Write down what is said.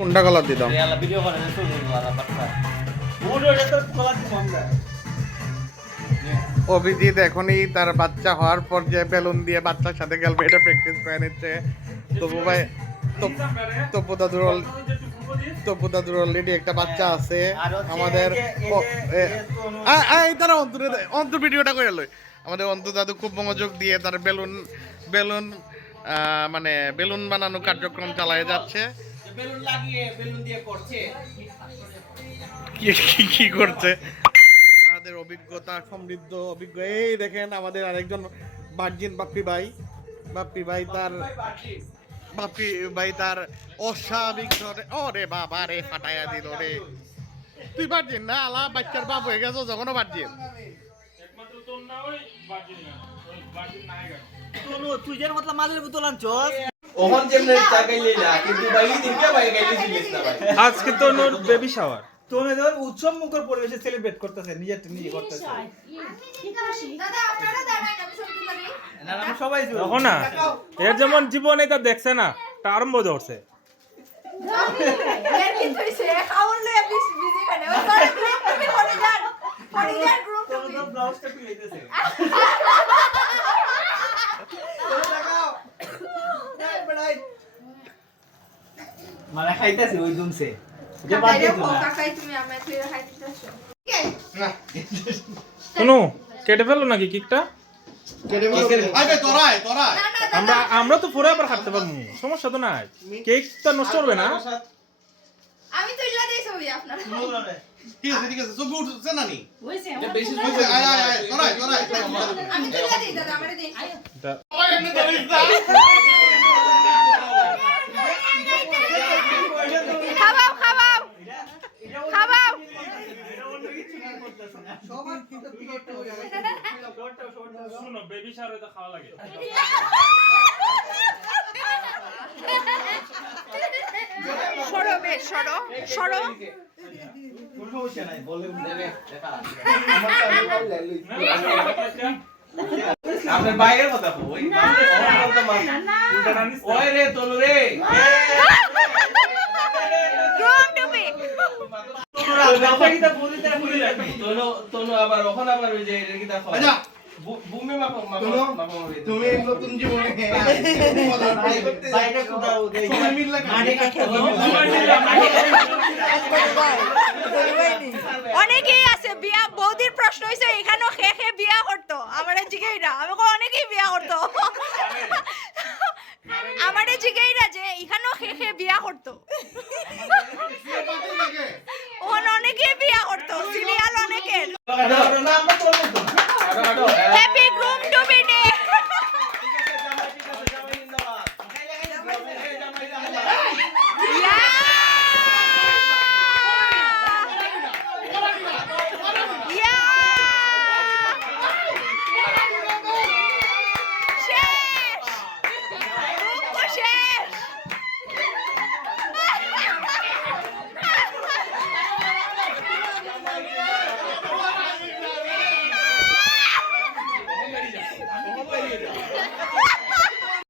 কোনটা কলার দিতাম ভিডিও করে অভিজিৎ এখনই তার বাচ্চা হওয়ার পর যে বেলুন দিয়ে বাচ্চার সাথে খেলবে এটা প্র্যাকটিস করে নিচ্ছে। তপু ভাই তপু দাদুর অলরেডি একটা বাচ্চা আছে আমাদের। তারা অন্তর ভিডিওটা করে এলো আমাদের অন্তর দাদু খুব মনোযোগ দিয়ে তার বেলুন বেলুন মানে বেলুন বানানো কার্যক্রম চালায় যাচ্ছে। বেলুন লাগিয়ে বেলুন দিয়ে করছে কি করছে তাদের অভিজ্ঞতা সমৃদ্ধ অভিজ্ঞ। এই দেখেন আমাদের আরেকজন ভার্জিন বাপ্পি ভাই তার অস্বাভাবিক ওরে বাবা রে ফাটাইয়া দিল রে। তুই ভার্জিন না আলা বাচ্চার বাপ হয়ে গেছো যখনও ভার্জিন একমাত্র তোর না ওই ভার্জিন না ওই ভার্জিন না আইগা তুই যেন মতলব মালের বোতল আনছস ওহন যেমনে চাগাইলে না কিন্তু ভাই দিনকে ভাই গাইলে দিলিস না ভাই আজকে তো নোর বেবি শাওয়ার তোমরা ধর উৎসব মুখর পরিবেশে সেলিব্রেট করতেছে নিজে করতেছে দাদা আপনারা দাঁড়ান আমি ছবি তুলি না আমরা সবাই দেখো না এর যেমন জীবনে এটা দেখছে না তা আরম্ভ ধরছে এর কি হইছে খাওন লই আপনি বিজি কানে ওই করে তুমি পড়ে যান গ্রুপ তোর তুমি তো ব্লাউজটা পিলাইতেছে মানে খাইতেছে ওই জুমছে যে বাদ দিত না কাকাই তুমি আমি তুই খাইতেছস ঠিক আছে শুনো কেটে ফেললো নাকি কেকটা আমরা তো পুরো আবার খাতে পারবো সমস্যা তো নাই কেকটা নষ্ট হবে না আমি তুইলা দেই ছবি আপনারা ঠিক আছে ছবি উঠছে না নি হইছে এটা বেশি হইছে আয় তোরাই আমি তুইলা দেই দাদা আমারে দেই খাবাও শুনো বেবি শাওয়ারে তো খাওয়া লাগে সরো বেশ সরো কোনো সমস্যা নাই বলে দেবে দেখা আপনার বাইরের কথা কই ওই ওই রে তোলো রে তোলো আবার ওখান আবার ওই যে এর কি তা আচ্ছা ভূমি মাপা তুমি নতুন জীবনে বাইরে কোথাও দেই মাটি কাটতে অনেকেই আছে বিয়া বৌদির প্রশ্ন হইছে এখানেও খে বিয়া করতো আমারে জিগাইরা আমি কো অনেকেই বিয়া করতো আমারে জিগাইরা যে এখানেও খে বিয়া করতো